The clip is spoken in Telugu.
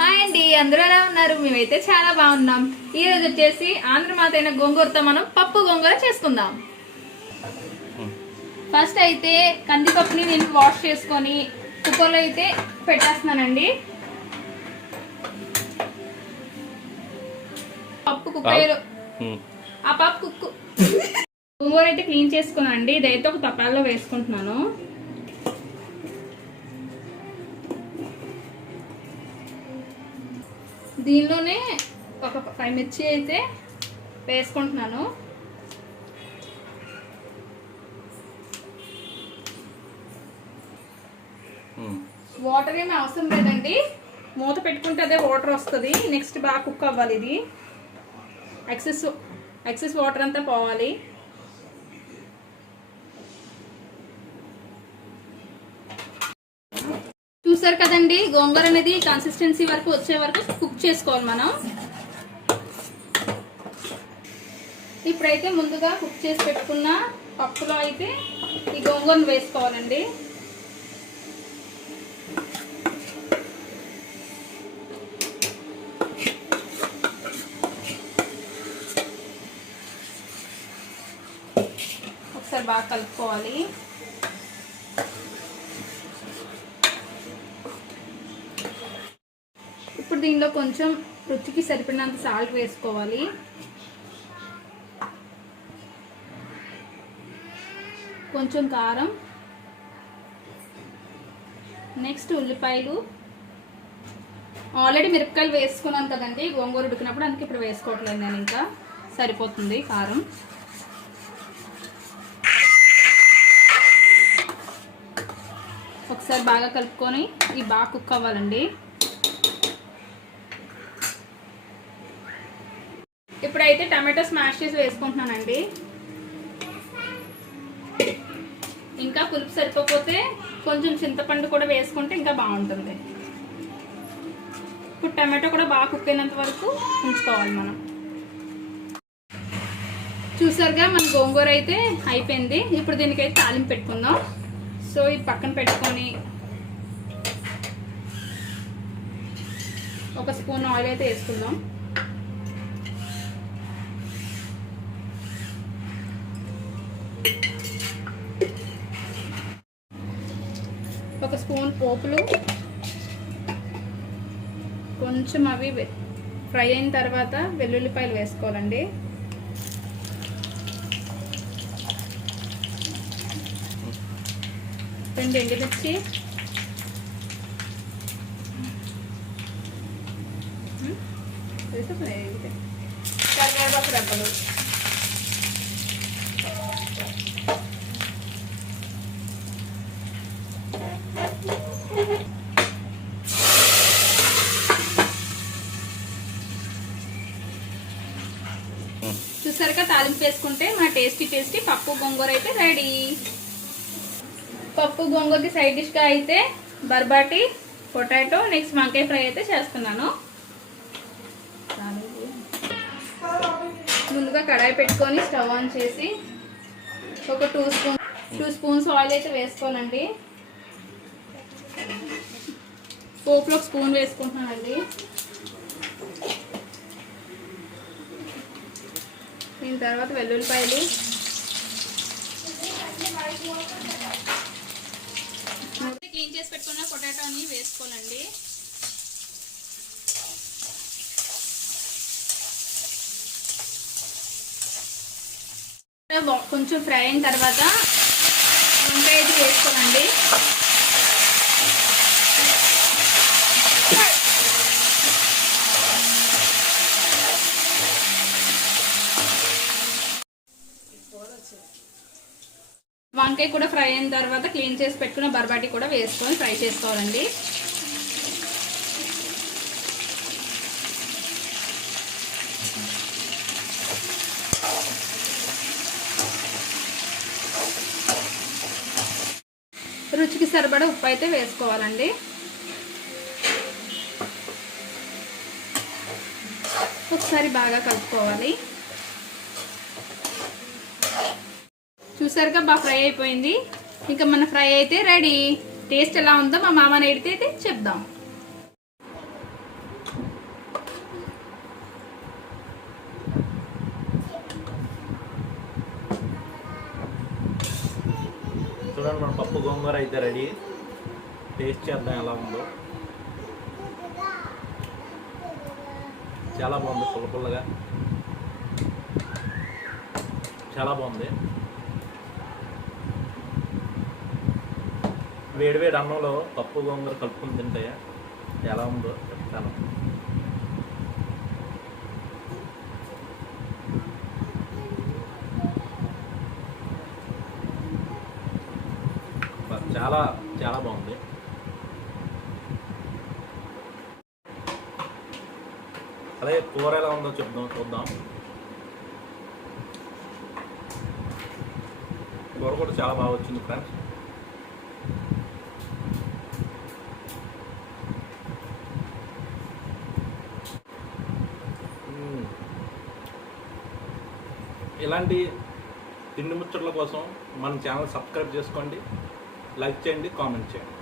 హాయ్ అండి, అందరూ ఎలా ఉన్నారు? మేమైతే చాలా బాగున్నాం. ఈ రోజు వచ్చేసి ఆంధ్రమాత అయిన గోంగూరతో మనం పప్పు గోంగూర చేసుకుందాం. ఫస్ట్ అయితే కందిపప్పుని నేను వాష్ చేసుకొని కుక్కర్లో అయితే పెట్టేస్తున్నానండి. పప్పు కుక్కర్ ఆ పప్పు గోంగూర అయితే క్లీన్ చేసుకున్నానండి. ఇదైతే ఒక తపాల్లో వేసుకుంటున్నాను. దీనిలోనే ఒక 5 మిర్చి అయితే వేసుకుంటున్నాను. వాటర్ ఏమి అవసరం లేదండి, మూత పెట్టుకుంటే అదే వాటర్ వస్తుంది. నెక్స్ట్ బాగా కుక్ అవ్వాలి. ఇది ఎక్సెస్ వాటర్ అంతా పోవాలి. చూసారు కదండి, గోంగూర అనేది కన్సిస్టెన్సీ వరకు వచ్చే వరకు కుక్ చేసుకోవాలి మనం. ఇప్పుడైతే ముందుగా కుక్ చేసి పెట్టుకున్న పప్పులో అయితే ఈ గోంగూరను వేసుకోవాలండి. ఒకసారి బాగా కలుపుకోవాలి. ఇప్పుడు దీనిలో కొంచెం రుచికి సరిపడినంత సాల్ట్ వేసుకోవాలి. కొంచెం కారం, నెక్స్ట్ ఉల్లిపాయలు. ఆల్రెడీ మిరపకాయలు వేసుకున్నాను కదండి గోంగూర ఉడికినప్పుడు, అందుకే ఇప్పుడు వేసుకోవట్లేదు నేను. ఇంకా సరిపోతుంది కారం. ఒకసారి బాగా కలుపుకొని ఇది బాగా కుక్ అవ్వాలండి. ఇప్పుడైతే టమాటో స్మాష్ చేసి వేసుకుంటున్నానండి. ఇంకా పులుపు సరిపోతే కొంచెం చింతపండు కూడా వేసుకుంటే ఇంకా బాగుంటుంది. ఇప్పుడు టమాటో కూడా బాగా కుక్ అయినంత వరకు ఉంచుకోవాలి మనం. చూసారుగా మన గోంగూర అయితే అయిపోయింది. ఇప్పుడు దీనికైతే తాలింపు పెట్టుకుందాం. సో ఇది పక్కన పెట్టుకొని ఒక స్పూన్ ఆయిల్ అయితే వేసుకుందాం. ఒక స్పూన్ పోపులు, కొంచెం అవి ఫ్రై అయిన తర్వాత వెల్లుల్లిపాయలు వేసుకోవాలండి. రెండు ఎండుమిర్చి, కరివేపాకు రెబ్బలు, చూసారుగా తాలింపు వేసుకుంటే మన టేస్టీ పప్పు గోంగూర అయితే రెడీ. పప్పు గోంగూరకి సైడ్ డిష్గా అయితే బర్బాటి, పొటాటో, నెక్స్ట్ వంకాయ ఫ్రై అయితే చేస్తున్నాను. ముందుగా కడాయి పెట్టుకొని స్టవ్ ఆన్ చేసి ఒక 2 స్పూన్స్ ఆయిల్ అయితే వేసుకోనండి. పోపులో 1 స్పూన్ వేసుకుంటున్నానండి. దీని తర్వాత వెల్లుల్లిపాయలు, క్లీన్ చేసి పెట్టుకున్న పొటాటోని వేసుకోవాలండి. కొంచెం ఫ్రై అయిన తర్వాత వంకాయ అయితే వేసుకోవాలండి. వంకాయ కూడా ఫ్రై అయిన తర్వాత క్లీన్ చేసి పెట్టుకున్న బర్బాటి కూడా వేసుకొని ఫ్రై చేసుకోవాలండి. రుచికి సరిపడా ఉప్పు అయితే వేసుకోవాలండి. ఒకసారి బాగా కలుపుకోవాలి. చూసారుగా బాగా ఫ్రై అయిపోయింది. ఇంకా మన ఫ్రై అయితే రెడీ. టేస్ట్ ఎలా ఉందో మా మామని అడిగితే చెప్దాం. చూడండి, మన పప్పు గోంగూర అయితే రెడీ. టేస్ట్ చేద్దాం ఎలా ఉందో. చాలా బాగుంది, పుల్ల పుల్లగా చాలా బాగుంది. వేడివేడి అన్నంలో పప్పు గోంగూర కలుపుకొని తింటే ఎలా ఉందో చెప్తాను. చాలా చాలా బాగుంది. అలాగే కూర ఎలా ఉందో చూద్దాం. కూర కూడా చాలా బాగా వచ్చింది ఫ్రెండ్స్. ఇలాంటి తిండి ముచ్చట్ల కోసం మన ఛానల్ సబ్స్క్రైబ్ చేసుకోండి, లైక్ చేయండి, కామెంట్ చేయండి.